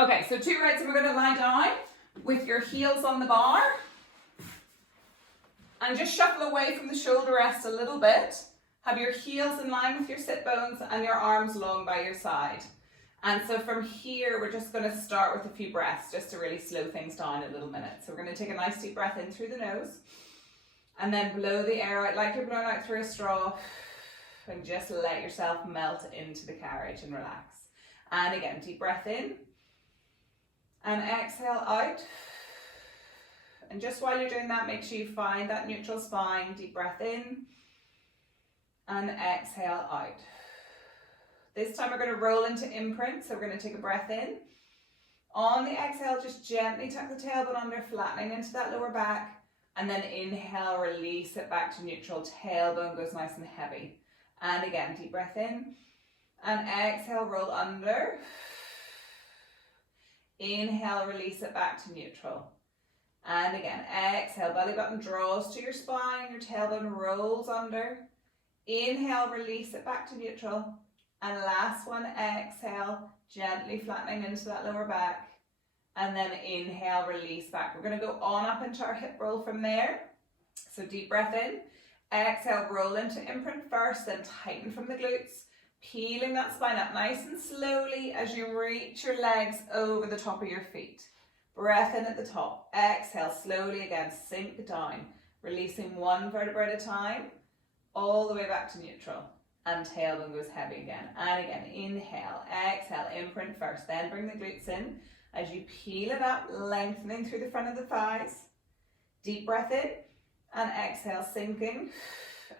Okay, so 2 reps, and we're going to lie down with your heels on the bar. And just shuffle away from the shoulder rest a little bit. Have your heels in line with your sit bones and your arms long by your side. And so from here, we're just going to start with a few breaths just to really slow things down a little minute. So we're going to take a nice deep breath in through the nose and then blow the air out like you're blowing out through a straw, and just let yourself melt into the carriage and relax. And again, deep breath in and exhale out. And just while you're doing that, make sure you find that neutral spine. Deep breath in and exhale out. This time we're going to roll into imprint, so we're going to take a breath in. On the exhale, just gently tuck the tailbone under, flattening into that lower back, and then inhale, release it back to neutral. Tailbone goes nice and heavy. And again, deep breath in, and exhale, roll under. Inhale, release it back to neutral. And again, exhale, belly button draws to your spine, your tailbone rolls under. Inhale, release it back to neutral. And last one, exhale, gently flattening into that lower back. And then inhale, release back. We're going to go on up into our hip roll from there. So deep breath in, exhale, roll into imprint first, then tighten from the glutes, peeling that spine up nice and slowly as you reach your legs over the top of your feet. Breath in at the top, exhale, slowly again, sink down, releasing one vertebra at a time, all the way back to neutral. And tailbone goes heavy again. And again, inhale, exhale, imprint first, then bring the glutes in as you peel it up, lengthening through the front of the thighs. Deep breath in and exhale, sinking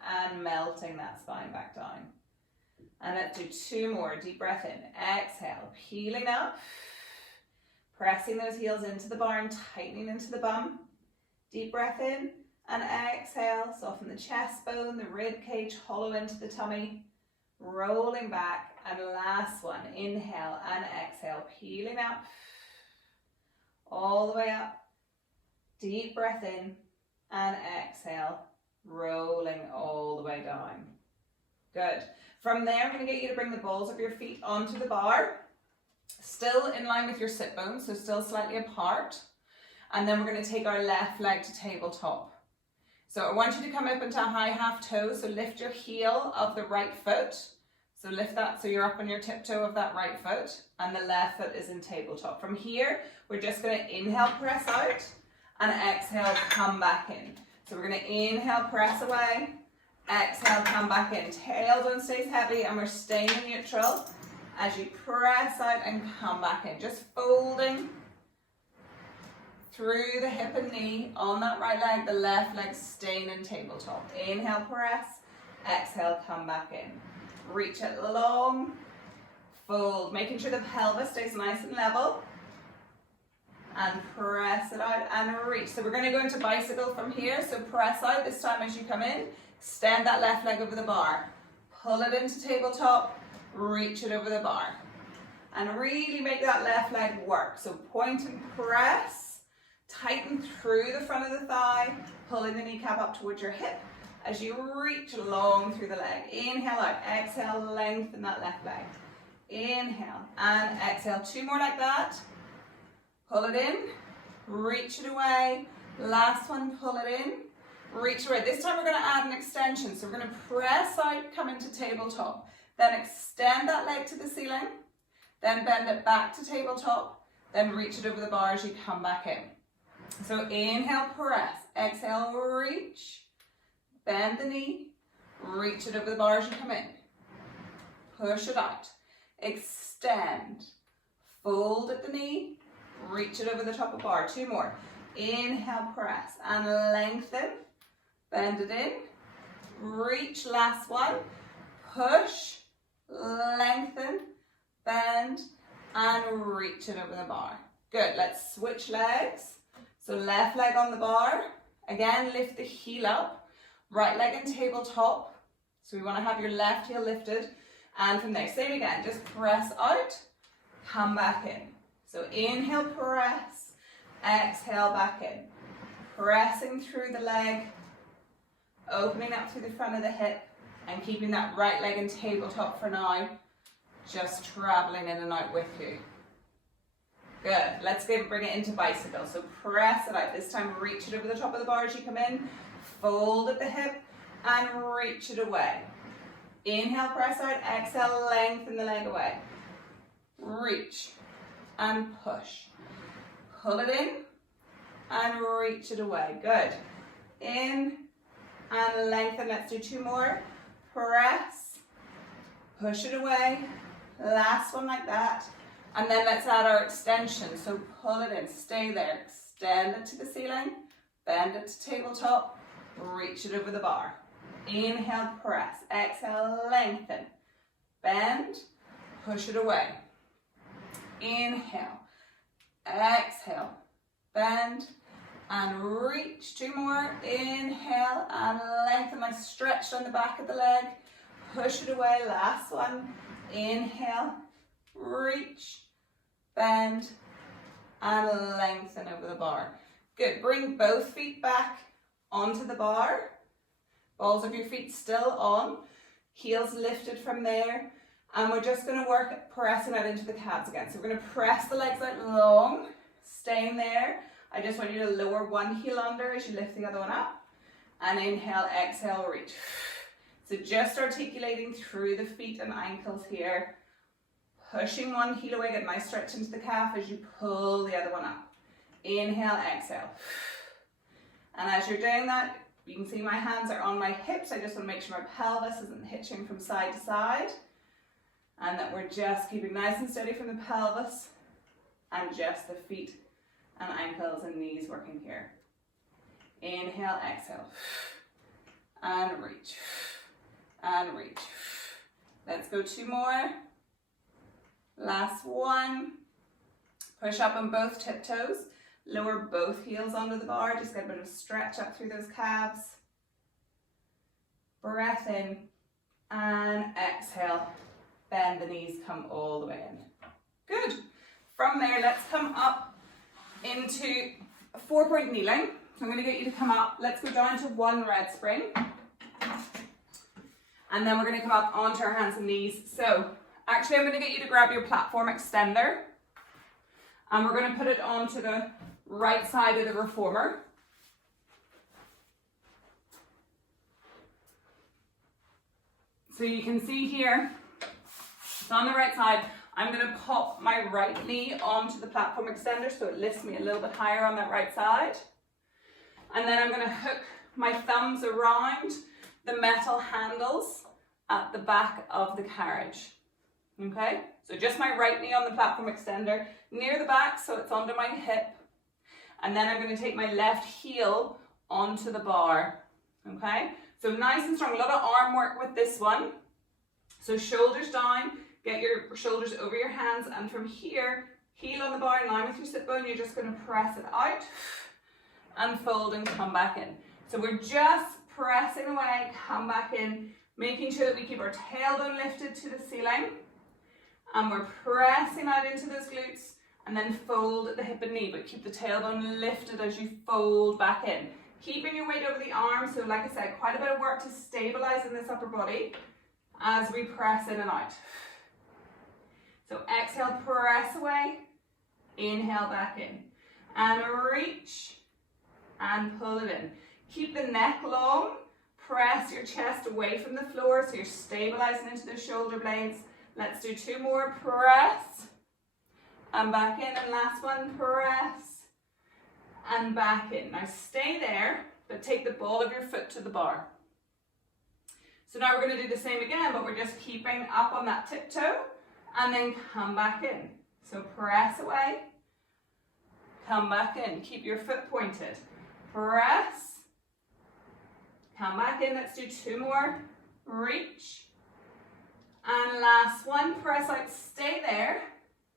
and melting that spine back down. And let's do 2 more. Deep breath in, exhale, peeling up, pressing those heels into the bar and tightening into the bum. Deep breath in and exhale, soften the chest bone, the rib cage, hollow into the tummy, rolling back. And last one, inhale and exhale, peeling up, all the way up. Deep breath in and exhale, rolling all the way down. Good. From there, I'm going to get you to bring the balls of your feet onto the bar, still in line with your sit bones, so still slightly apart. And then we're going to take our left leg to tabletop. So I want you to come up into a high half toe, so lift your heel of the right foot. So lift that so you're up on your tiptoe of that right foot, and the left foot is in tabletop. From here, we're just going to inhale, press out, and exhale, come back in. So we're going to inhale, press away, exhale, come back in. Tailbone stays heavy, and we're staying in neutral as you press out and come back in. Just folding through the hip and knee on that right leg, the left leg staying in tabletop. Inhale, press, exhale, come back in. Reach it long, fold, making sure the pelvis stays nice and level. And press it out and reach. So we're going to go into bicycle from here. So press out this time as you come in. Extend that left leg over the bar. Pull it into tabletop, reach it over the bar. And really make that left leg work. So point and press. Tighten through the front of the thigh, pulling the kneecap up towards your hip as you reach long through the leg. Inhale out, exhale, lengthen that left leg. Inhale and exhale. 2 more like that. Pull it in, reach it away. Last one, pull it in, reach away. This time we're going to add an extension. So we're going to press out, come into tabletop. Then extend that leg to the ceiling. Then bend it back to tabletop. Then reach it over the bar as you come back in. So inhale, press, exhale, reach, bend the knee, reach it over the bar as you come in, push it out, extend, fold at the knee, reach it over the top of bar. 2 more. Inhale, press and lengthen, bend it in, reach, last one, push, lengthen, bend and reach it over the bar. Good, let's switch legs. So left leg on the bar, again lift the heel up, right leg in tabletop, so we want to have your left heel lifted, and from there, same again, just press out, come back in. So inhale, press, exhale, back in, pressing through the leg, opening up through the front of the hip, and keeping that right leg in tabletop for now, just traveling in and out with you. Good. Let's bring it into bicycle. So press it out. This time reach it over the top of the bar as you come in. Fold at the hip and reach it away. Inhale, press out. Exhale, lengthen the leg away. Reach and push. Pull it in and reach it away. Good. In and lengthen. Let's do 2 more. Press. Push it away. Last one like that. And then let's add our extension. So pull it in, stay there, extend it to the ceiling, bend it to tabletop, reach it over the bar. Inhale, press, exhale, lengthen, bend, push it away. Inhale, exhale, bend, and reach. 2 more. Inhale and lengthen. Nice stretch down the back of the leg. Push it away. Last one. Inhale, reach, bend, and lengthen over the bar. Good. Bring both feet back onto the bar. Balls of your feet still on. Heels lifted from there. And we're just going to work at pressing out into the calves again. So we're going to press the legs out long, staying there. I just want you to lower one heel under as you lift the other one up. And inhale, exhale, reach. So just articulating through the feet and ankles here. Pushing one heel away, get a nice stretch into the calf as you pull the other one up. Inhale, exhale. And as you're doing that, you can see my hands are on my hips. I just want to make sure my pelvis isn't hitching from side to side. And that we're just keeping nice and steady from the pelvis and just the feet and ankles and knees working here. Inhale, exhale. And reach. And reach. Let's go 2 more. Last one. Push up on both tiptoes. Lower both heels onto the bar. Just get a bit of stretch up through those calves. Breath in and exhale. Bend the knees, come all the way in. Good. From there, let's come up into a 4-point kneeling. So I'm going to get you to come up. Let's go down to 1 red spring. And then we're going to come up onto our hands and knees. So actually, I'm going to get you to grab your platform extender. And we're going to put it onto the right side of the reformer. So you can see here, it's on the right side. I'm going to pop my right knee onto the platform extender so it lifts me a little bit higher on that right side. And then I'm going to hook my thumbs around the metal handles at the back of the carriage. Okay, so just my right knee on the platform extender near the back so it's under my hip. And then I'm going to take my left heel onto the bar. Okay, so nice and strong, a lot of arm work with this one. So shoulders down, get your shoulders over your hands, and from here, heel on the bar in line with your sit bone, you're just going to press it out and fold and come back in. So we're just pressing away, come back in, making sure that we keep our tailbone lifted to the ceiling. And we're pressing out into those glutes and then fold at the hip and knee, but keep the tailbone lifted as you fold back in. Keeping your weight over the arms, so like I said, quite a bit of work to stabilize in this upper body as we press in and out. So exhale, press away, inhale back in, and reach and pull it in. Keep the neck long, press your chest away from the floor so you're stabilizing into the shoulder blades. Let's do 2 more, press, and back in, and last one, press, and back in. Now stay there, but take the ball of your foot to the bar. So now we're going to do the same again, but we're just keeping up on that tiptoe, and then come back in. So press away, come back in, keep your foot pointed, press, come back in, let's do 2 more, reach, and last one, press out, stay there,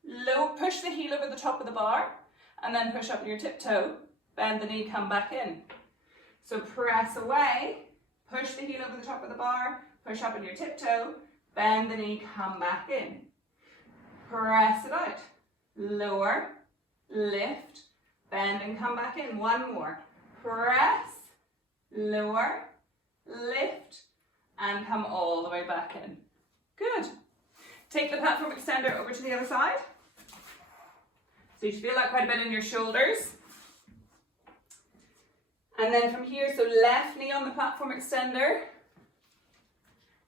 low, push the heel over the top of the bar, and then push up your tiptoe, bend the knee, come back in. So press away, push the heel over the top of the bar, push up on your tiptoe, bend the knee, come back in. Press it out, lower, lift, bend and come back in. 1 more, press, lower, lift, and come all the way back in. Good. Take the platform extender over to the other side. So you feel that quite a bit in your shoulders. And then from here, so left knee on the platform extender.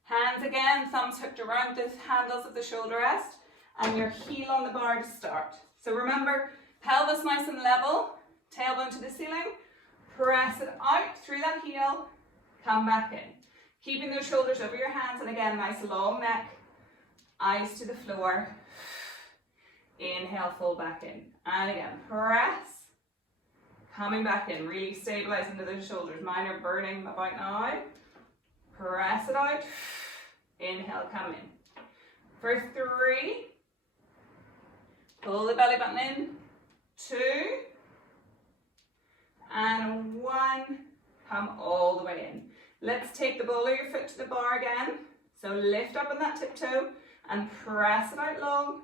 Hands again, thumbs hooked around the handles of the shoulder rest. And your heel on the bar to start. So remember, pelvis nice and level, tailbone to the ceiling. Press it out through that heel, come back in. Keeping those shoulders over your hands, and again, nice long neck, eyes to the floor. Inhale, fold back in. And again, press. Coming back in, really stabilize into those shoulders. Mine are burning about now. Press it out. Inhale, come in. For 3. Pull the belly button in. 2. And 1. Come all the way in. Let's take the ball of your foot to the bar again. So lift up on that tiptoe and press it out long.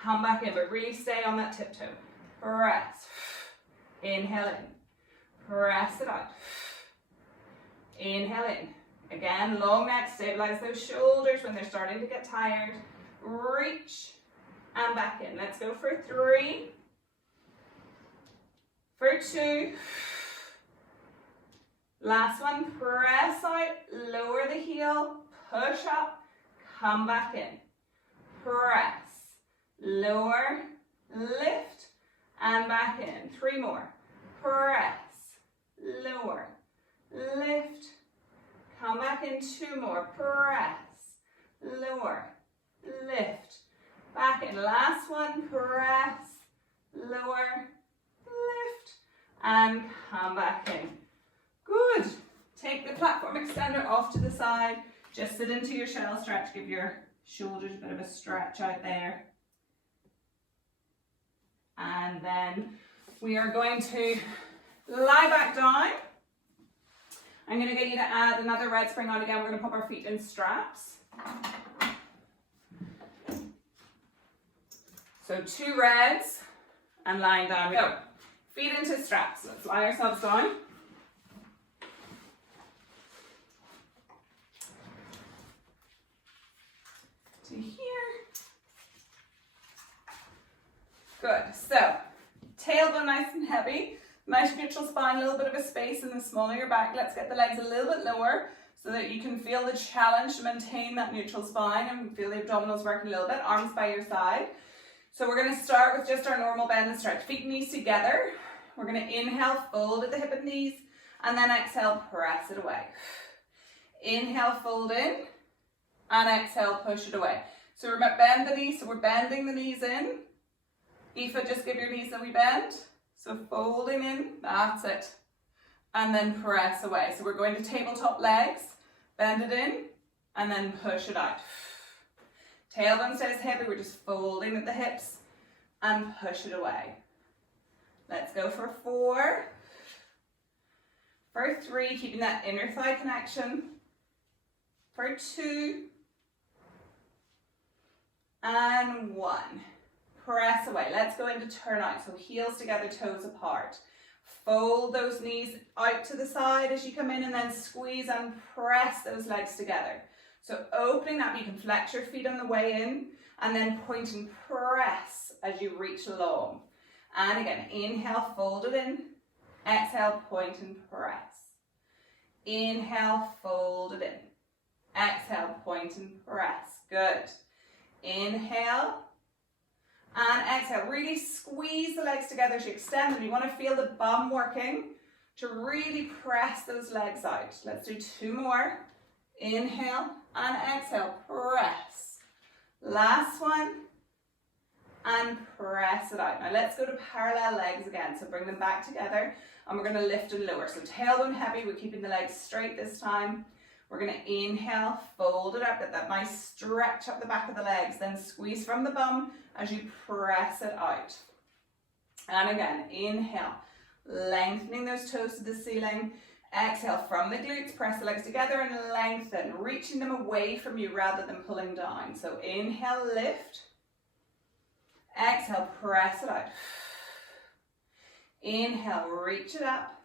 Come back in, but really stay on that tiptoe. Press. Inhale in. Press it out. Inhale in. Again, long neck, stabilize those shoulders when they're starting to get tired. Reach and back in. Let's go for 3. For 2. Last one, press out, lower the heel, push up, come back in. Press, lower, lift, and back in. 3 more. Press, lower, lift, come back in. 2 more. Press, lower, lift, back in. Last one, press, lower, lift, and come back in. Good. Take the platform extender off to the side. Just sit into your shell stretch. Give your shoulders a bit of a stretch out there. And then we are going to lie back down. I'm going to get you to add another red spring on again. We're going to pop our feet in straps. So 2 reds and lying down. Go. Feet into straps. Let's lie ourselves down. To here. Good. So, tailbone nice and heavy. Nice neutral spine, a little bit of a space in the small of your back. Let's get the legs a little bit lower so that you can feel the challenge to maintain that neutral spine and feel the abdominals working a little bit. Arms by your side. So we're going to start with just our normal bend and stretch. Feet and knees together. We're going to inhale, fold at the hip and knees, and then exhale, press it away. Inhale, fold in. And exhale, push it away. So remember, bend the knees, so we're bending the knees in. Aoife, just give your knees a wee bend. So folding in, that's it. And then press away. So we're going to tabletop legs, bend it in, and then push it out. Tailbone stays heavy, we're just folding at the hips and push it away. Let's go for 4. For 3, keeping that inner thigh connection. For 2. And 1. Press away. Let's go into turn out. So heels together, toes apart. Fold those knees out to the side as you come in and then squeeze and press those legs together. So opening up, you can flex your feet on the way in and then point and press as you reach along. And again, inhale, fold it in. Exhale, point and press. Inhale, fold it in. Exhale, point and press. Good. Inhale and exhale. Really squeeze the legs together as you extend them. You want to feel the bum working to really press those legs out. Let's do 2 more. Inhale and exhale. Press. Last one. And press it out. Now let's go to parallel legs again. So bring them back together and we're going to lift and lower. So tailbone heavy. We're keeping the legs straight this time. We're going to inhale, fold it up, get that nice stretch up the back of the legs, then squeeze from the bum as you press it out. And again, inhale, lengthening those toes to the ceiling. Exhale from the glutes, press the legs together and lengthen, reaching them away from you rather than pulling down. So inhale, lift. Exhale, press it out. Inhale, reach it up.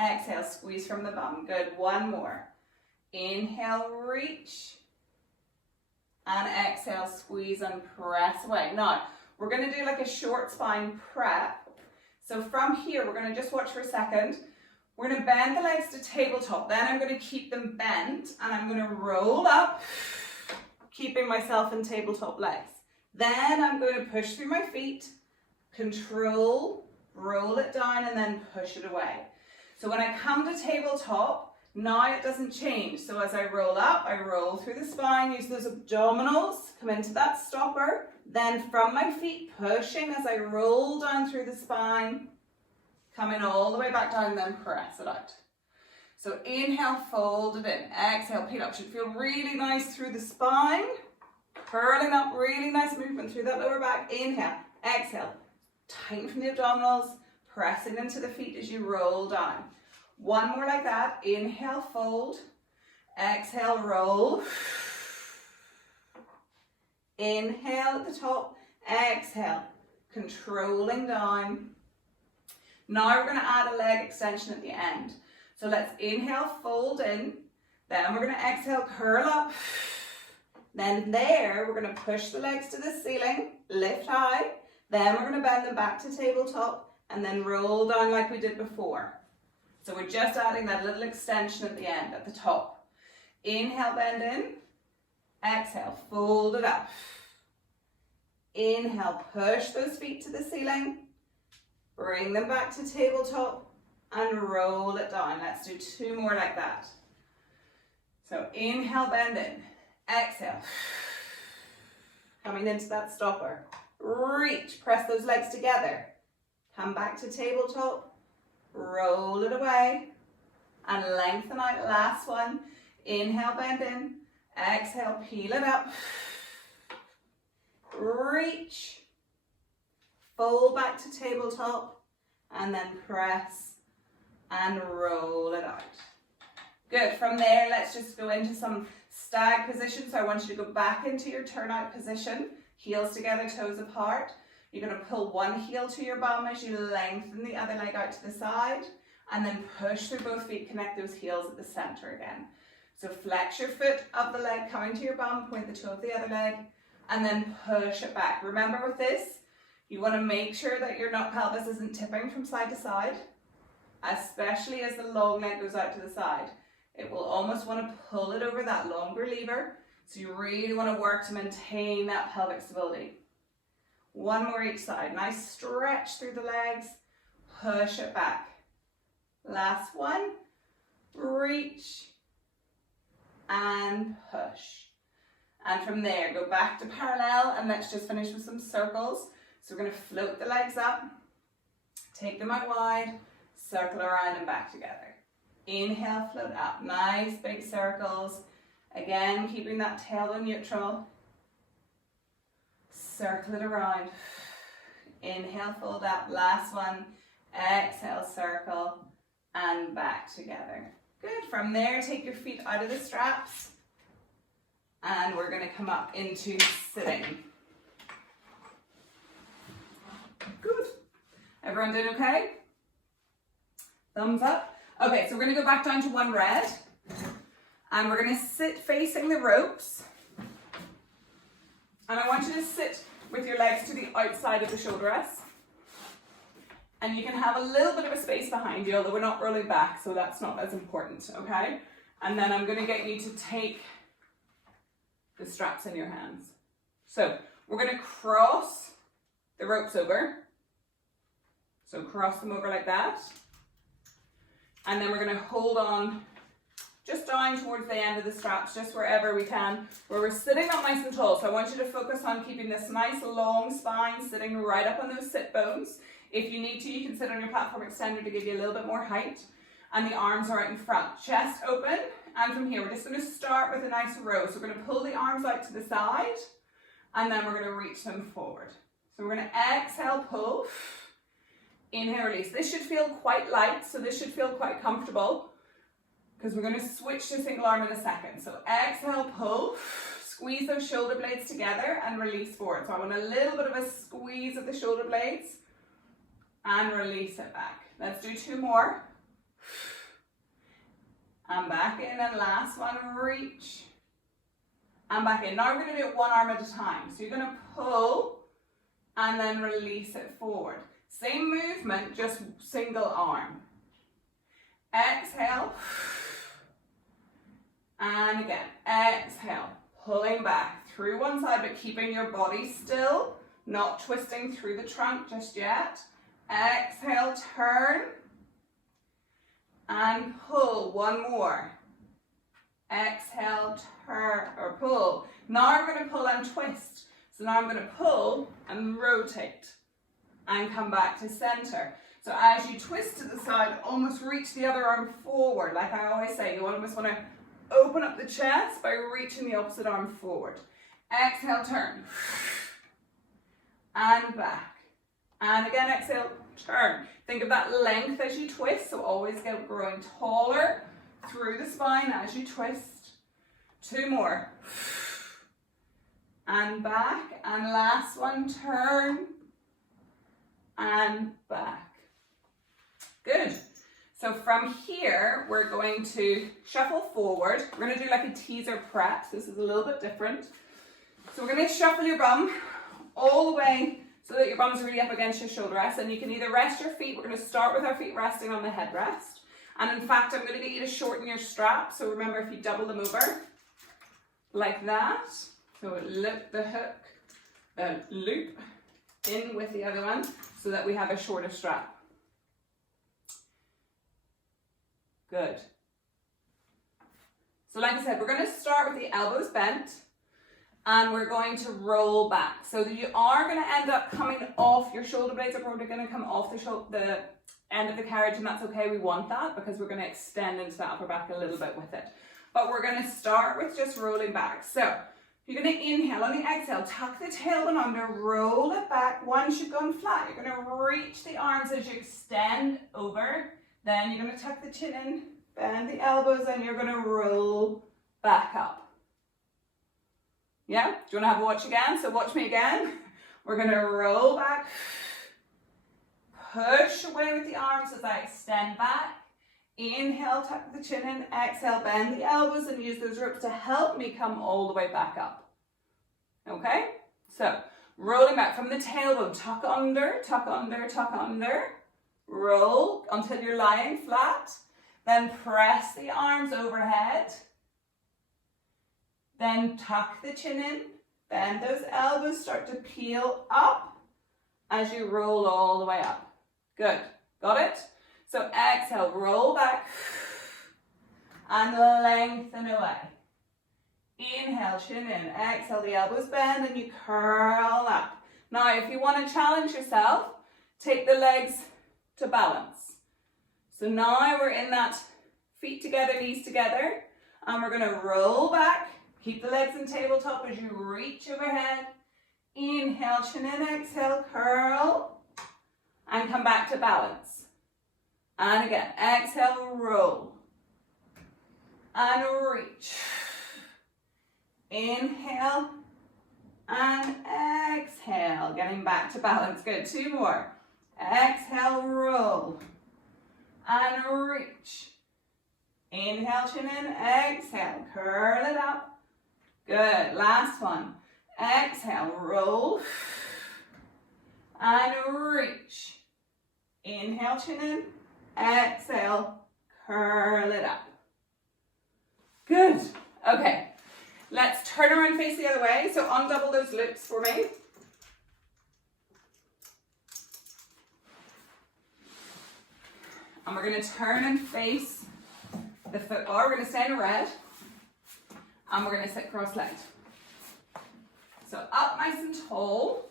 Exhale, squeeze from the bum. Good. 1 more. Inhale, reach. And exhale, squeeze and press away. Now, We're going to do like a short spine prep. So from here, we're going to just watch for a second. We're going to bend the legs to tabletop. Then I'm going to keep them bent and I'm going to roll up, keeping myself in tabletop legs. Then I'm going to push through my feet, control, roll it down and then push it away. So when I come to tabletop, now it doesn't change. So as I roll up, I roll through the spine, use those abdominals, come into that stopper. Then from my feet, pushing as I roll down through the spine, coming all the way back down, then press it out. So inhale, fold it in. Exhale, peel up. Should feel really nice through the spine. Curling up, really nice movement through that lower back. Inhale, exhale. Tighten from the abdominals, pressing into the feet as you roll down. One more like that. Inhale, fold. Exhale, roll. Inhale at the top. Exhale, controlling down. Now we're going to add a leg extension at the end. So let's inhale, fold in. Then we're going to exhale, curl up. Then there, we're going to push the legs to the ceiling, lift high. Then we're going to bend them back to tabletop and then roll down like we did before. So we're just adding that little extension at the end, at the top. Inhale, bend in. Exhale, fold it up. Inhale, push those feet to the ceiling. Bring them back to tabletop and roll it down. Let's do two more like that. So inhale, bend in. Exhale. Coming into that stopper. Reach, press those legs together. Come back to tabletop. Roll it away. And lengthen out. Last one. Inhale, bend in. Exhale, peel it up. Reach. Fold back to tabletop. And then press and roll it out. Good. From there, let's just go into some stag position. So I want you to go back into your turnout position. Heels together, toes apart. You're going to pull one heel to your bum as you lengthen the other leg out to the side. And then push through both feet, connect those heels at the center again. So flex your foot up the leg, coming to your bum, point the toe of the other leg, and then push it back. Remember with this, you want to make sure that your pelvis isn't tipping from side to side, especially as the long leg goes out to the side. It will almost want to pull it over that longer lever. So you really want to work to maintain that pelvic stability. One more each side. Nice stretch through the legs. Push it back. Last one. Reach. And push. And from there, go back to parallel and let's just finish with some circles. So we're going to float the legs up. Take them out wide. Circle around and back together. Inhale, float up. Nice big circles. Again, keeping that tailbone neutral. Circle it around. Inhale, fold up. Last one. Exhale, circle. And back together. Good. From there, take your feet out of the straps. And we're going to come up into sitting. Good. Everyone doing okay? Thumbs up. Okay, so we're going to go back down to one red. And we're going to sit facing the ropes. And I want you to sit with your legs to the outside of the shoulder rests. And you can have a little bit of a space behind you, although we're not rolling back, so that's not as important, okay? And then I'm going to get you to take the straps in your hands. So we're going to cross the ropes over. So cross them over like that. And then we're going to hold on just down towards the end of the straps, just wherever we can, where we're sitting up nice and tall. So I want you to focus on keeping this nice long spine sitting right up on those sit bones. If you need to, you can sit on your platform extender to give you a little bit more height. And the arms are out in front, chest open. And from here, we're just going to start with a nice row. So we're going to pull the arms out to the side, and then we're going to reach them forward. So we're going to exhale, pull. Inhale, release. This should feel quite light, so this should feel quite comfortable, because we're going to switch to single arm in a second. So exhale, pull. Squeeze those shoulder blades together and release forward. So I want a little bit of a squeeze of the shoulder blades and release it back. Let's do two more. And back in, and last one, reach. And back in. Now we're going to do it one arm at a time. So you're going to pull and then release it forward. Same movement, just single arm. Exhale, and again, exhale, pulling back through one side, but keeping your body still, not twisting through the trunk just yet. Exhale, turn, and pull, one more. Exhale, turn, or pull. Now I'm going to pull and twist. So now I'm going to pull and rotate and come back to center. So as you twist to the side, almost reach the other arm forward. Like I always say, you almost want to open up the chest by reaching the opposite arm forward. Exhale, turn. And back. And again, exhale, turn. Think of that length as you twist, so always growing taller through the spine as you twist. Two more. And back. And last one, turn. And back. Good. So from here, we're going to shuffle forward. We're going to do like a teaser prep. This is a little bit different. So we're going to shuffle your bum all the way so that your bum's really up against your shoulder rest. And you can either rest your feet. We're going to start with our feet resting on the headrest. And in fact, I'm going to get you to shorten your strap. So remember, if you double them over like that, so loop the hook, loop in with the other one so that we have a shorter strap. Good. So like I said, we're going to start with the elbows bent and we're going to roll back. So that you are going to end up coming off, your shoulder blades are probably going to come off the end of the carriage, and that's okay. We want that because we're going to extend into the upper back a little bit with it. But we're going to start with just rolling back. So you're going to inhale. On the exhale, tuck the tailbone under, roll it back. Once you've gone flat, you're going to reach the arms as you extend over. Then you're going to tuck the chin in, bend the elbows, and you're going to roll back up. Yeah? Do you want to have a watch again? So watch me again. We're going to roll back. Push away with the arms as I extend back. Inhale, tuck the chin in. Exhale, bend the elbows and use those ropes to help me come all the way back up. Okay? So, rolling back from the tailbone. Tuck under, tuck under, tuck under. Roll until you're lying flat. Then press the arms overhead. Then tuck the chin in. Bend those elbows, start to peel up as you roll all the way up. Good. Got it? So exhale, roll back and lengthen away. Inhale, chin in. Exhale, the elbows bend and you curl up. Now, if you want to challenge yourself, take the legs to balance. So now we're in that feet together, knees together, and we're going to roll back. Keep the legs in tabletop as you reach overhead. Inhale, chin in, exhale, curl, and come back to balance. And again, exhale, roll, and reach. Inhale, and exhale, getting back to balance. Good, two more. Exhale, roll, and reach. Inhale, chin in, exhale, curl it up. Good, last one. Exhale, roll, and reach. Inhale, chin in, exhale, curl it up. Good, okay. Let's turn around, face the other way. So undouble those loops for me. And we're going to turn and face the foot bar. We're going to stay in a red. And we're going to sit cross-legged. So up nice and tall.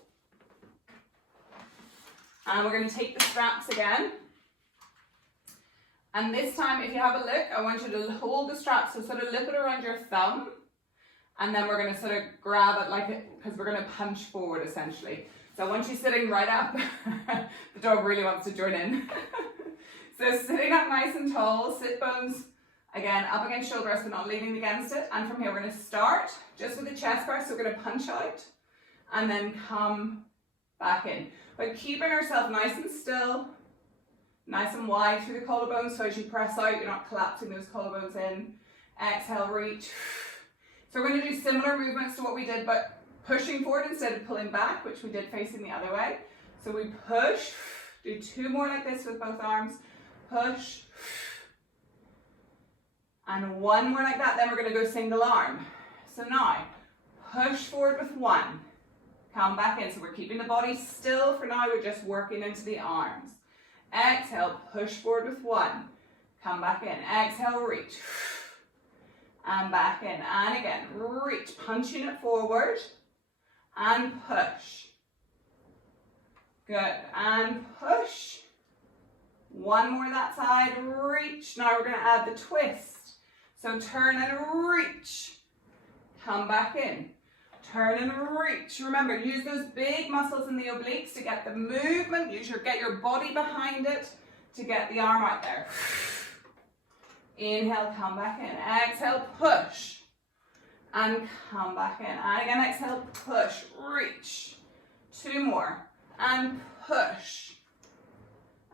And we're going to take the straps again. And this time, if you have a look, I want you to hold the straps, so sort of loop it around your thumb. And then we're going to sort of grab it like it, because we're going to punch forward essentially. So I want you sitting right up. The dog really wants to join in. So sitting up nice and tall, sit bones again up against shoulder rest but not leaning against it. And from here we're going to start just with the chest press. So we're going to punch out and then come back in. But keeping ourselves nice and still, nice and wide through the collarbones. So as you press out, you're not collapsing those collarbones in. Exhale, reach. So we're going to do similar movements to what we did, but pushing forward instead of pulling back, which we did facing the other way. So we push, do 2 more like this with both arms, push, and 1 more like that, then we're going to go single arm. So now, push forward with 1, come back in. So we're keeping the body still for now, we're just working into the arms. Exhale, push forward with 1, come back in. Exhale, reach, and back in. And again, reach, punching it forward, and push. Good, and push. 1 more that side, reach. Now we're going to add the twist. So turn and reach, come back in. Turn and reach. Remember, use those big muscles in the obliques to get the movement. Get your body behind it to get the arm out there. Inhale, come back in. Exhale, push. And come back in. And again, exhale, push, reach. 2 more. And push.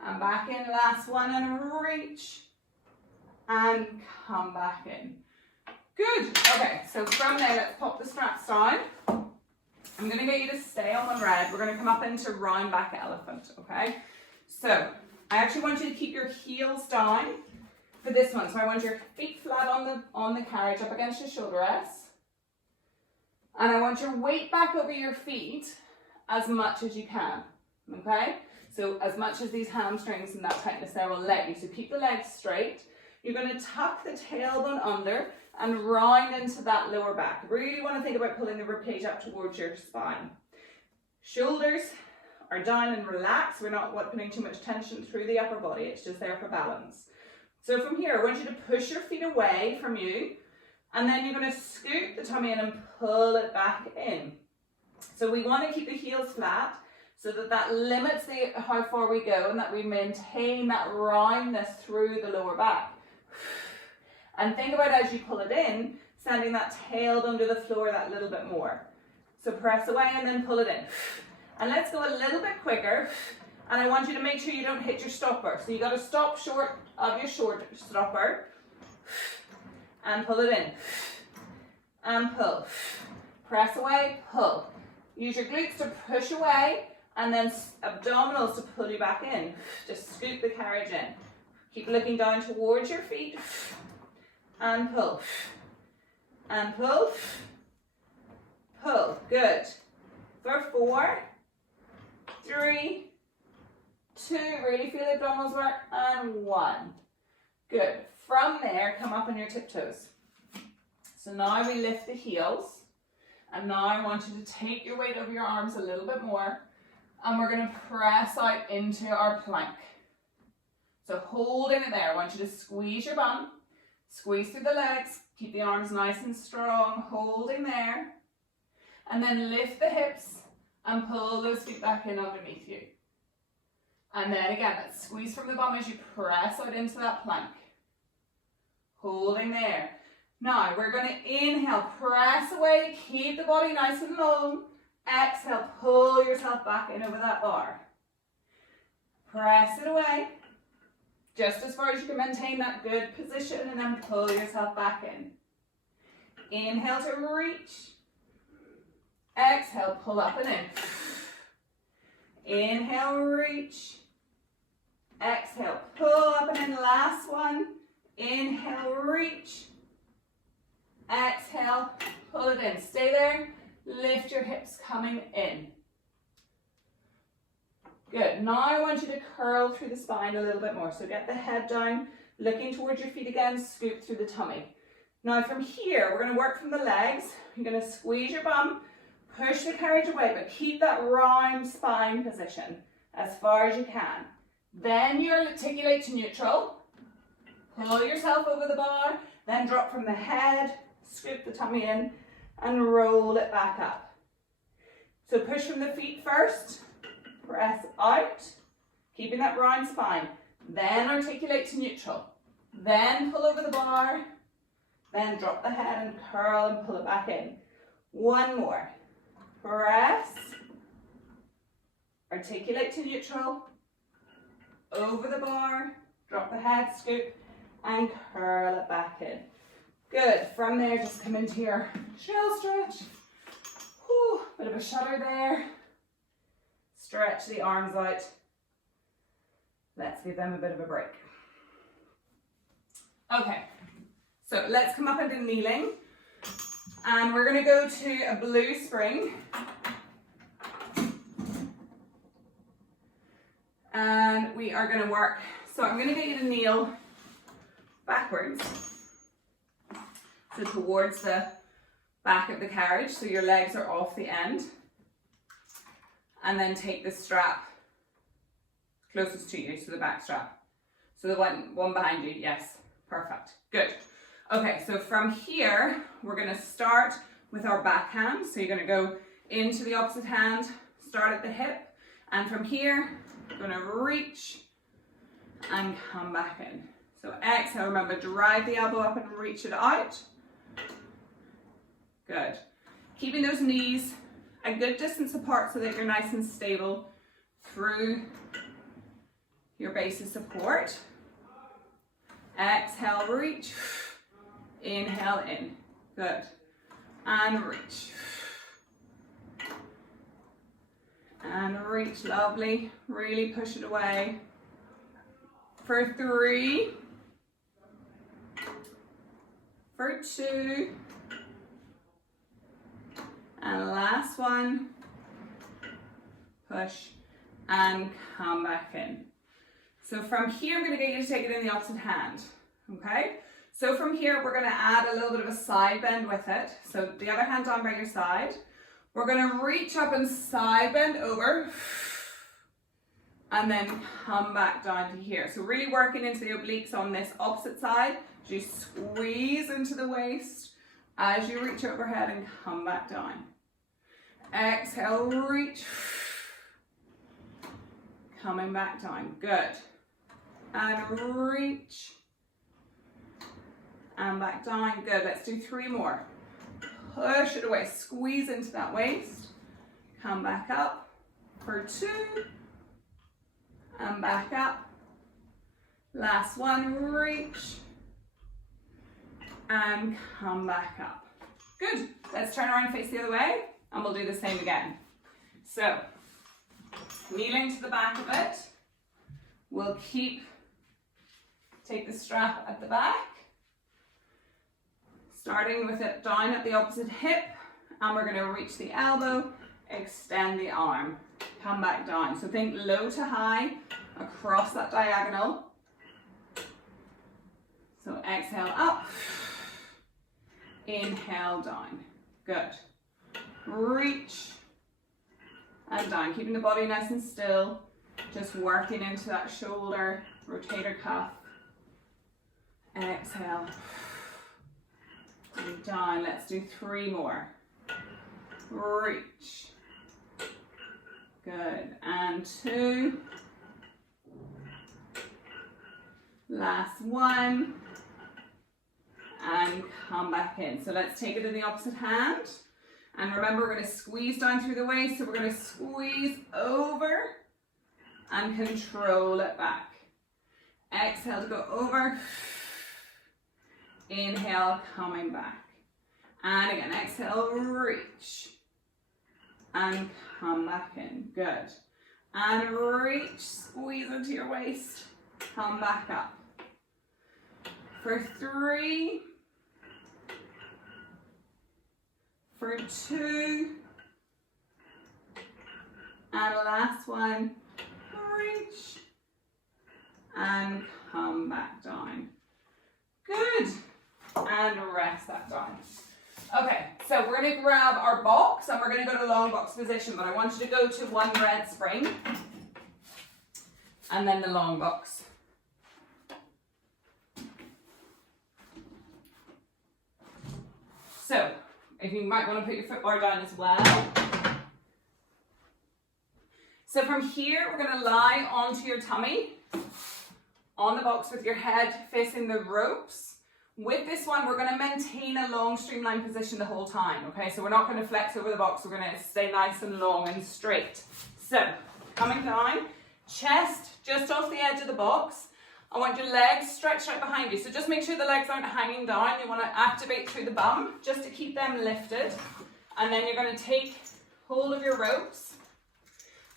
And back in, last one, and reach. And come back in. Good. Okay, so from there, let's pop the straps down. I'm going to get you to stay on the red. We're going to come up into round back elephant, okay? So, I actually want you to keep your heels down for this one. So I want your feet flat on the carriage up against your shoulder rests. And I want your weight back over your feet as much as you can, okay? So as much as these hamstrings and that tightness there will let you. So keep the legs straight. You're going to tuck the tailbone under and round into that lower back. Really want to think about pulling the ribcage up towards your spine. Shoulders are down and relaxed. We're not putting too much tension through the upper body. It's just there for balance. So from here, I want you to push your feet away from you, and then you're going to scoop the tummy in and pull it back in. So we want to keep the heels flat so that limits how far we go and that we maintain that roundness through the lower back. And think about as you pull it in, sending that tail under the floor that little bit more. So press away and then pull it in. And let's go a little bit quicker. And I want you to make sure you don't hit your stopper. So you got to stop short of your short stopper. And pull it in. And pull. Press away, pull. Use your glutes to push away and then abdominals to pull you back in. Just scoop the carriage in. Keep looking down towards your feet. And pull. And pull. Pull. Good. For 4, 3, 2, really feel the abdominals work, and 1. Good. From there, come up on your tiptoes. So now we lift the heels, and now I want you to take your weight over your arms a little bit more, and we're going to press out into our plank. So holding it there, I want you to squeeze your bum, squeeze through the legs, keep the arms nice and strong, holding there, and then lift the hips and pull those feet back in underneath you. And then again, let's squeeze from the bum as you press out into that plank. Holding there. Now we're going to inhale, press away, keep the body nice and long. Exhale, pull yourself back in over that bar. Press it away, just as far as you can maintain that good position, and then pull yourself back in. Inhale to reach. Exhale, pull up and in. Inhale, reach. Exhale, pull up and in. Last one. Inhale, reach. Exhale, pull it in. Stay there. Lift your hips coming in. Good. Now I want you to curl through the spine a little bit more. So get the head down, looking towards your feet again, scoop through the tummy. Now from here, we're going to work from the legs. You're going to squeeze your bum, push the carriage away, but keep that round spine position as far as you can. Then you articulate to neutral. Pull yourself over the bar, then drop from the head, scoop the tummy in, and roll it back up. So push from the feet first, press out, keeping that round spine. Then articulate to neutral. Then pull over the bar, then drop the head and curl and pull it back in. 1 more. Press, articulate to neutral, over the bar, drop the head, scoop, and curl it back in. Good. From there, just come into your shell stretch. Whew. Bit of a shudder there. Stretch the arms out. Let's give them a bit of a break. Okay, so let's come up into kneeling. And we're going to go to a blue spring. And we are going to work. So I'm going to get you to kneel backwards. So towards the back of the carriage, so your legs are off the end. And then take the strap closest to you, so the back strap. So the one behind you, yes, perfect, good. Okay, so from here, we're gonna start with our back hand. So you're gonna go into the opposite hand, start at the hip, and from here, gonna reach and come back in. So exhale, remember, drive the elbow up and reach it out. Good. Keeping those knees a good distance apart so that you're nice and stable through your base of support. Exhale, reach. Inhale in. Good. And reach. And reach, lovely. Really push it away. For 3. For 2. And last one. Push and come back in. So from here, I'm going to get you to take it in the opposite hand. Okay? So from here, we're going to add a little bit of a side bend with it. So the other hand down by your side. We're going to reach up and side bend over. And then come back down to here. So really working into the obliques on this opposite side. As you squeeze into the waist. As you reach overhead and come back down. Exhale, reach. Coming back down. Good. And reach. And back down. Good. Let's do 3 more. Push it away. Squeeze into that waist. Come back up for 2. And back up. Last one. Reach. And come back up. Good. Let's turn around and face the other way. And we'll do the same again. So, kneeling to the back of it. We'll take the strap at the back. Starting with it down at the opposite hip. And we're going to reach the elbow, extend the arm, come back down. So think low to high across that diagonal. So exhale up, inhale down. Good. Reach and down, keeping the body nice and still, just working into that shoulder, rotator cuff. Exhale and down. Let's do 3 more. Reach. Good. And 2. Last one. And come back in. So let's take it in the opposite hand. And remember, we're going to squeeze down through the waist. So we're going to squeeze over and control it back. Exhale to go over. Inhale, coming back. And again, exhale, reach. And come back in. Good. And reach, squeeze into your waist. Come back up. For 3. For 2. And last one. Reach. And come back down. Good. And rest that down. Okay, so we're going to grab our box and we're going to go to long box position, but I want you to go to 1 red spring and then the long box. So, if you might want to put your foot bar down as well. So from here, we're going to lie onto your tummy on the box with your head facing the ropes. With this one, we're going to maintain a long streamlined position the whole time, okay? So we're not going to flex over the box, we're going to stay nice and long and straight. So, coming down, chest just off the edge of the box. I want your legs stretched out behind you. So just make sure the legs aren't hanging down. You want to activate through the bum just to keep them lifted. And then you're going to take hold of your ropes.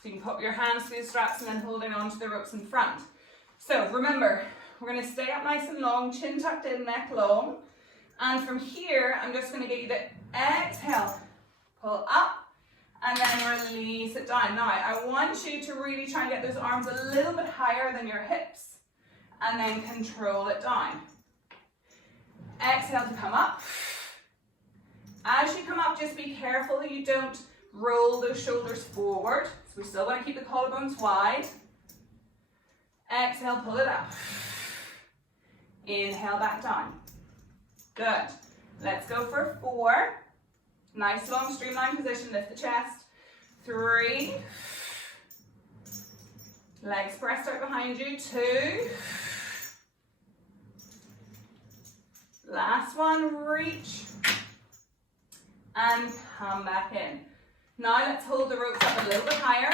So you can put your hands through the straps and then holding onto the ropes in front. So remember, we're going to stay up nice and long, chin tucked in, neck long. And from here, I'm just going to get you to exhale, pull up, and then release it down. Now, I want you to really try and get those arms a little bit higher than your hips, and then control it down. Exhale to come up. As you come up, just be careful that you don't roll those shoulders forward. So we still want to keep the collarbones wide. Exhale, pull it up. Inhale, back down. Good. Let's go for 4. Nice long streamline position, lift the chest. 3. Legs pressed out behind you. 2. Last one, reach. And come back in. Now let's hold the ropes up a little bit higher.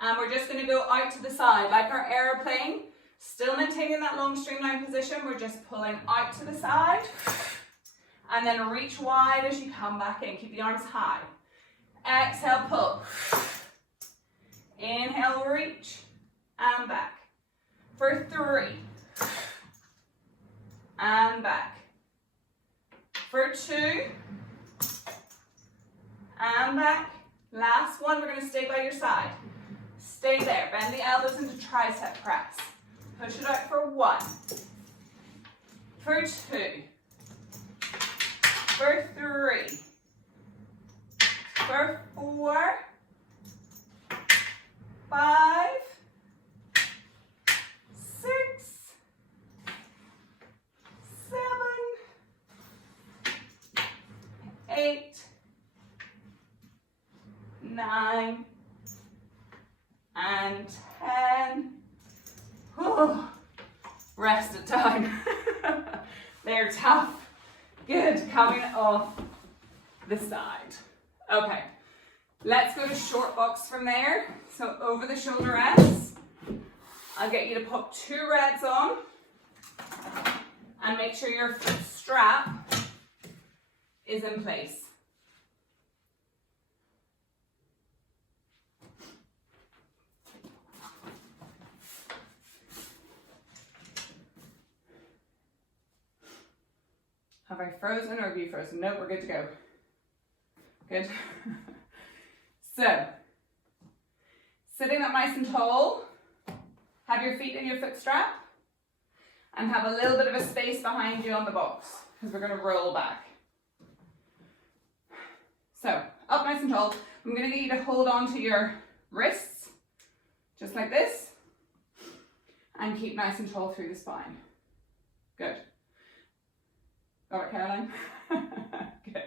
And we're just going to go out to the side, like our airplane. Still maintaining that long streamline position. We're just pulling out to the side. And then reach wide as you come back in. Keep the arms high. Exhale, pull. Inhale, reach. And back. For 3. And back. For 2. And back. Last one, we're going to stay by your side. Stay there. Bend the elbows into tricep press. Push it out for 1. For 2. For 3. For 4. 5. 6. 7. 8. 9. And 10. Oh, rest at time. They're tough. Good, coming off the side. Okay, let's go to short box from there. So over the shoulder rests. I'll get you to pop 2 reds on and make sure your foot strap is in place. Have I frozen or have you frozen? Nope, we're good to go. Good. So, sitting up nice and tall, have your feet in your foot strap, and have a little bit of a space behind you on the box, because we're going to roll back. So, up nice and tall. I'm going to get you to hold on to your wrists, just like this, and keep nice and tall through the spine. Good. Got it, Caroline? Good.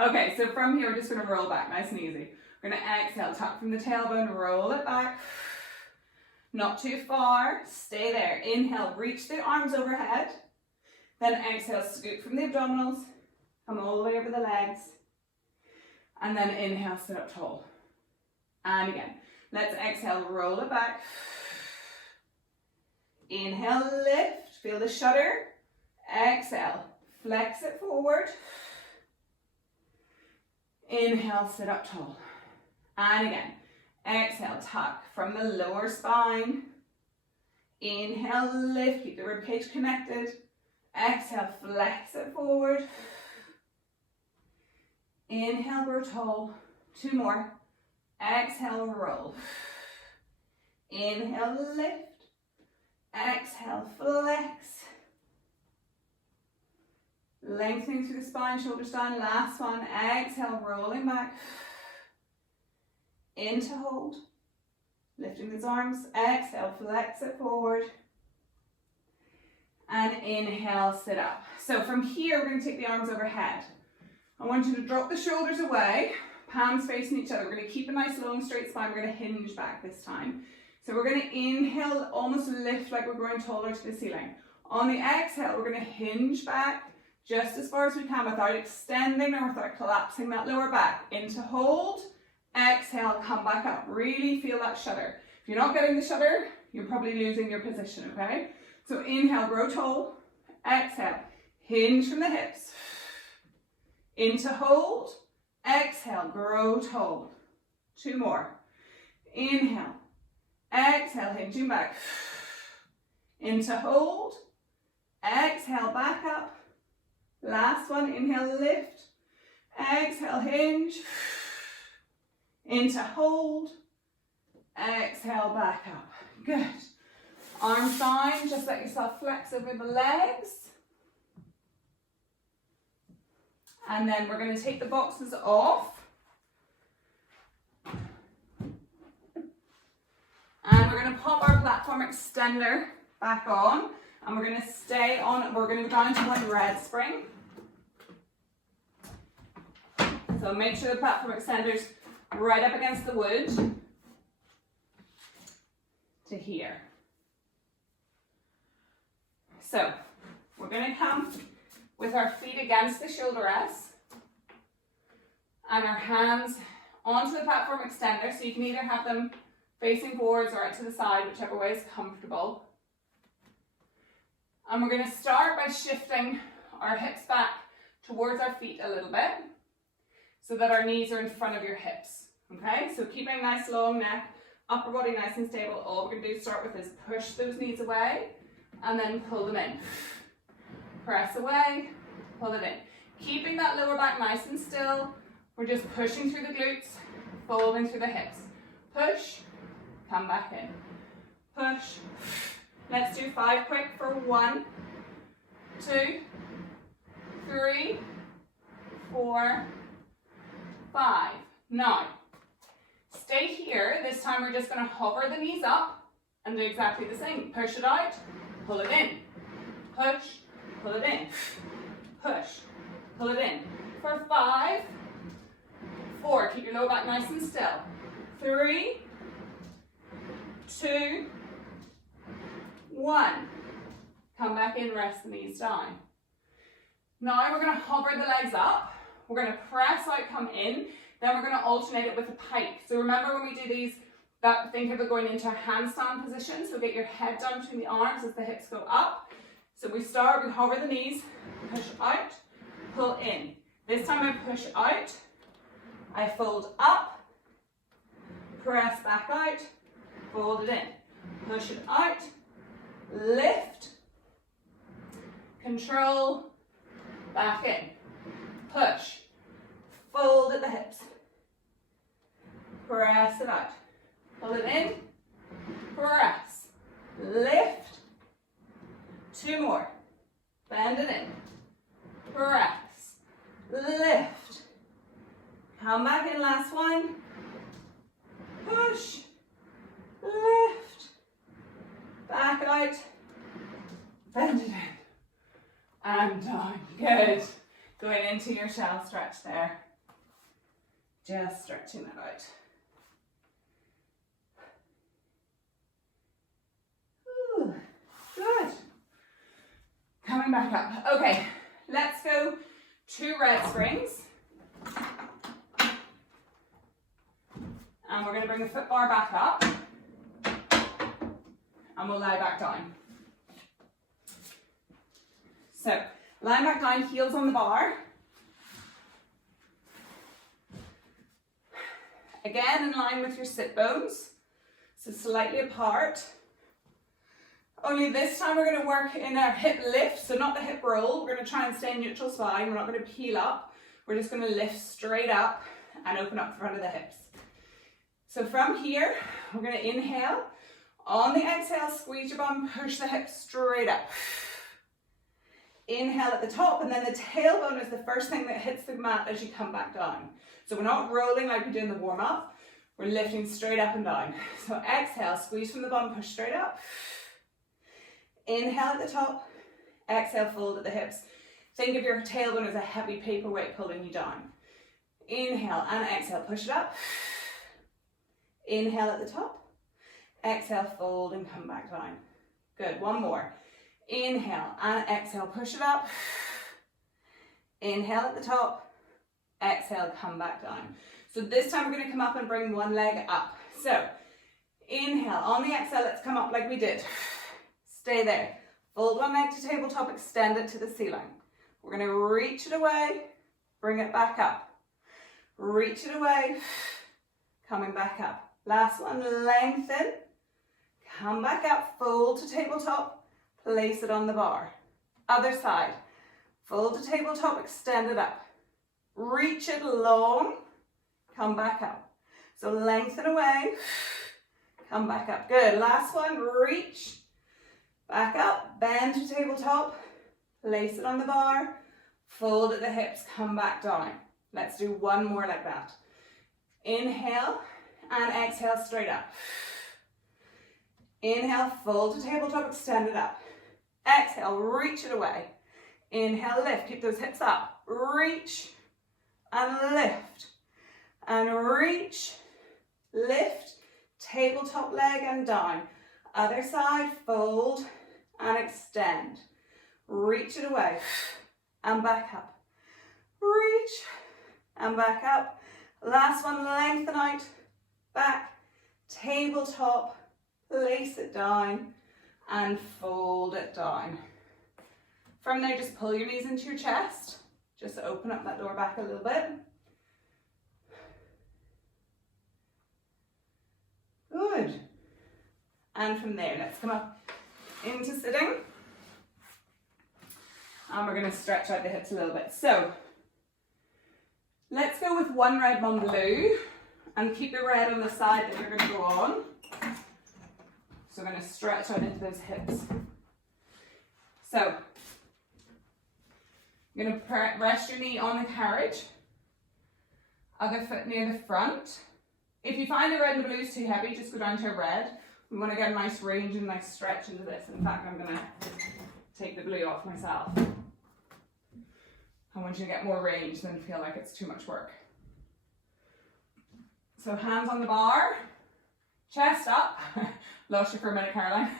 Okay, so from here, we're just going to roll back, nice and easy. We're going to exhale, tuck from the tailbone, roll it back. Not too far, stay there. Inhale, reach the arms overhead. Then exhale, scoot from the abdominals, come all the way over the legs. And then inhale, sit up tall. And again, let's exhale, roll it back. Inhale, lift, feel the shudder. Exhale. Flex it forward. Inhale, sit up tall. And again, exhale, tuck from the lower spine. Inhale, lift, keep the ribcage connected. Exhale, flex it forward. Inhale, grow tall. 2 more. Exhale, roll. Inhale, lift. Exhale, flex. Lengthening through the spine, shoulders down. Last one. Exhale, rolling back. Into hold. Lifting those arms. Exhale, flex it forward. And inhale, sit up. So from here, we're going to take the arms overhead. I want you to drop the shoulders away. Palms facing each other. We're going to keep a nice long straight spine. We're going to hinge back this time. So we're going to inhale, almost lift like we're growing taller to the ceiling. On the exhale, we're going to hinge back just as far as we can without extending or without collapsing that lower back. Into hold, exhale, come back up. Really feel that shudder. If you're not getting the shudder, you're probably losing your position, okay? So inhale, grow tall. Exhale, hinge from the hips. Into hold. Exhale, grow tall. 2 more. Inhale. Exhale, hinging back. Into hold. Exhale, back up. Last one, inhale, lift. Exhale, hinge. Into hold. Exhale, back up. Good. Arm sign, just let yourself flex over the legs. And then we're going to take the boxes off. And we're going to pop our platform extender back on. And we're going to stay on, we're going to go down to one red spring. So make sure the platform extender's right up against the wood to here. So we're going to come with our feet against the shoulder rest and our hands onto the platform extender. So you can either have them facing forwards or out to the side, whichever way is comfortable. And we're going to start by shifting our hips back towards our feet a little bit so that our knees are in front of your hips. Okay, so keeping a nice long neck, upper body nice and stable. All we're going to do to start with is push those knees away and then pull them in. Press away, pull it in. Keeping that lower back nice and still. We're just pushing through the glutes, folding through the hips. Push, come back in. Push. Let's do 5 quick for 1, 2, 3, 4, 5. Now, stay here. This time we're just going to hover the knees up and do exactly the same. Push it out, pull it in. Push, pull it in. Push, pull it in. For 5, 4. Keep your lower back nice and still. 3, 2, 1. Come back in, rest the knees down. Now we're going to hover the legs up. We're going to press out, come in. Then we're going to alternate it with a pike. So remember when we do these, think of it going into a handstand position. So get your head down between the arms as the hips go up. So we start, we hover the knees, push out, pull in. This time I push out, I fold up, press back out, fold it in. Push it out, lift, control, back in, push, fold at the hips, press it out, pull it in, press, lift, 2 more, bend it in, press, lift, come back in, last one, push, lift, back out, bend it in, and down. Good. Going into your shell stretch there. Just stretching that out. Ooh, good. Coming back up. Okay, let's go 2 red springs. And we're going to bring the foot bar back up. And we'll lie back down. So, lying back down, heels on the bar. Again, in line with your sit bones. So slightly apart. Only this time we're going to work in our hip lift, so not the hip roll. We're going to try and stay in neutral spine. We're not going to peel up. We're just going to lift straight up and open up the front of the hips. So from here, we're going to inhale. On the exhale, squeeze your bum, push the hips straight up. Inhale at the top, and then the tailbone is the first thing that hits the mat as you come back down. So we're not rolling like we do in the warm-up. We're lifting straight up and down. So exhale, squeeze from the bum, push straight up. Inhale at the top, exhale, fold at the hips. Think of your tailbone as a heavy paperweight pulling you down. Inhale and exhale, push it up. Inhale at the top, exhale, fold and come back down. Good, 1 more. Inhale and exhale, push it up. Inhale at the top, exhale, come back down. So this time we're going to come up and bring 1 leg up. So inhale, on the exhale, let's come up like we did. Stay there. Fold 1 leg to tabletop, extend it to the ceiling. We're going to reach it away, bring it back up. reach it away, coming back up. Last one, lengthen, come back up, fold to tabletop, place it on the bar. Other side, fold to tabletop, extend it up. Reach it long, come back up. So lengthen away, come back up. Good, last one, reach, back up, bend to tabletop, place it on the bar, fold at the hips, come back down. Let's do one more like that. Inhale and exhale straight up. Inhale, fold to tabletop, extend it up. Exhale, reach it away. Inhale, lift, keep those hips up. Reach and lift. And reach, lift, tabletop leg and down. Other side, fold and extend. Reach it away and back up. Reach and back up. Last one, lengthen out, back, tabletop, place it down and fold it down. From there, just pull your knees into your chest. Just open up that lower back a little bit. Good. And from there, let's come up into sitting. And we're going to stretch out the hips a little bit. So, let's go with one red, one blue. And keep the red on the side that you're going to go on. So we're going to stretch out into those hips. So, you're going to rest your knee on the carriage. Other foot near the front. If you find the red and the blue is too heavy, just go down to a red. We want to get a nice range and nice stretch into this. In fact, I'm going to take the blue off myself. I want you to get more range than feel like it's too much work. So hands on the bar, chest up. Lost you for a minute, Caroline.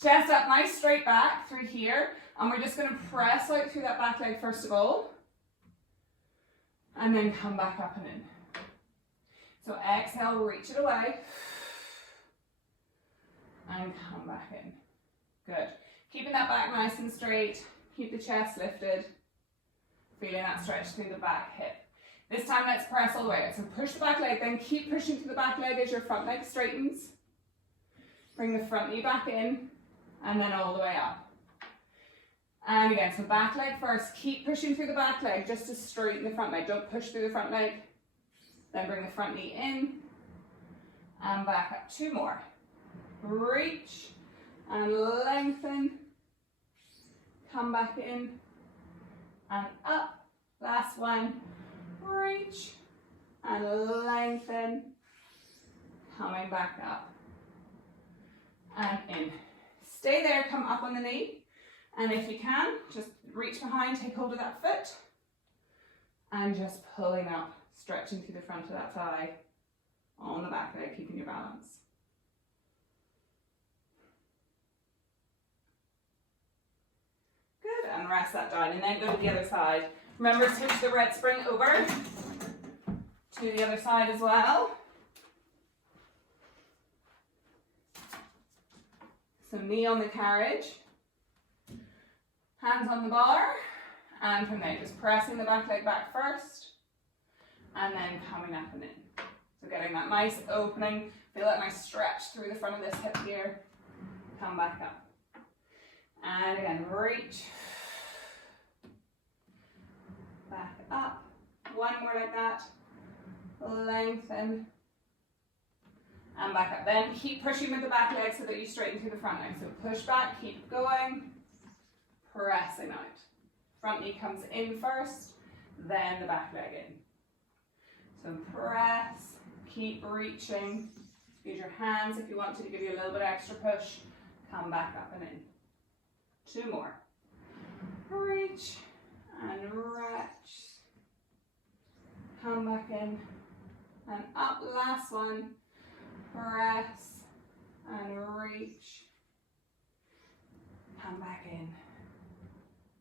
Chest up, nice straight back through here. And we're just going to press out through that back leg first of all. And then come back up and in. So exhale, reach it away. And come back in. Good. Keeping that back nice and straight. Keep the chest lifted. Feeling that stretch through the back hip. This time let's press all the way out. So push the back leg, then keep pushing through the back leg as your front leg straightens. Bring the front knee back in, and then all the way up. And again, so back leg first. Keep pushing through the back leg just to straighten the front leg. Don't push through the front leg. Then bring the front knee in, and back up. Two more. Reach, and lengthen. Come back in, and up. Last one. Reach and lengthen, coming back up and in. Stay there, come up on the knee, and if you can, just reach behind, take hold of that foot, and just pulling up, stretching through the front of that thigh on the back leg, keeping your balance. Good, and rest that down, and then go to the other side. Remember, switch the red spring over to the other side as well. So knee on the carriage, hands on the bar, and from there just pressing the back leg back first, and then coming up and in. So getting that nice opening, feel that nice stretch through the front of this hip here, come back up. And again, reach. Back up, one more like that, lengthen, and back up. Then keep pushing with the back leg so that you straighten through the front leg. So push back, keep going, pressing out. Front knee comes in first, then the back leg in. So press, keep reaching, use your hands if you want to give you a little bit extra push, come back up and in. Two more. Reach. And stretch, come back in, and up, last one, press, and reach, come back in,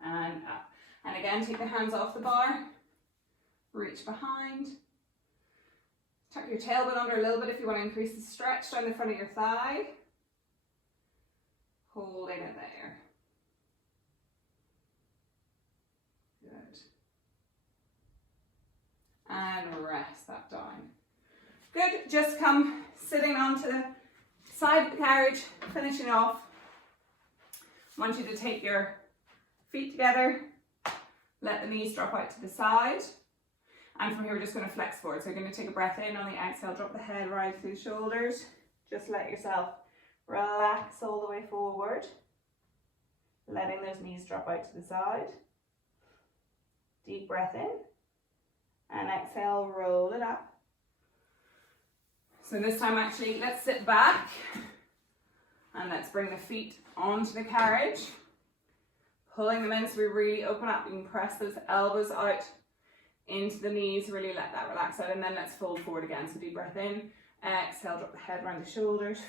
and up. And again, take the hands off the bar, reach behind, tuck your tailbone under a little bit if you want to increase the stretch down the front of your thigh, holding it there. and rest that down. Good, just come sitting onto the side of the carriage, finishing off. I want you to take your feet together, let the knees drop out to the side, and from here we're just going to flex forward. So you're going to take a breath in, on the exhale drop the head right through the shoulders, just let yourself relax all the way forward, letting those knees drop out to the side. Deep breath in, and exhale, roll it up. So this time actually, let's sit back and let's bring the feet onto the carriage, pulling them in so we really open up. You can press those elbows out into the knees, really let that relax out, and then let's fold forward again. So deep breath in, exhale, drop the head around the shoulders.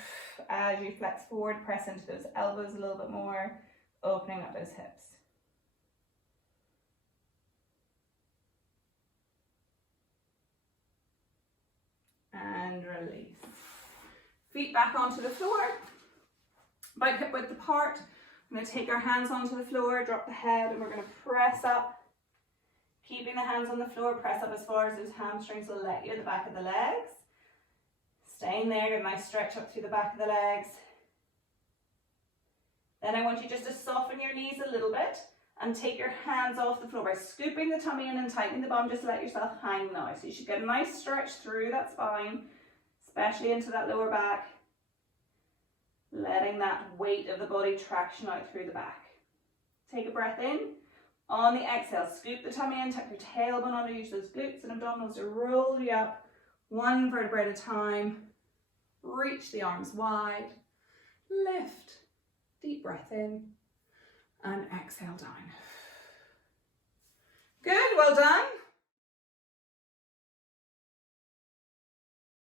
As you flex forward, press into those elbows a little bit more, opening up those hips. And release. Feet back onto the floor, about hip width apart. I'm going to take our hands onto the floor, drop the head, and we're going to press up. Keeping the hands on the floor, press up as far as those hamstrings will let you at the back of the legs. Staying there, get a nice stretch up through the back of the legs. Then I want you just to soften your knees a little bit and take your hands off the floor by scooping the tummy in and tightening the bum. Just let yourself hang now. So you should get a nice stretch through that spine, especially into that lower back. Letting that weight of the body traction out through the back. Take a breath in. On the exhale, scoop the tummy in, tuck your tailbone under, use those glutes and abdominals to roll you up, one vertebra at a time. Reach the arms wide, lift, deep breath in, and exhale down. Good, well done.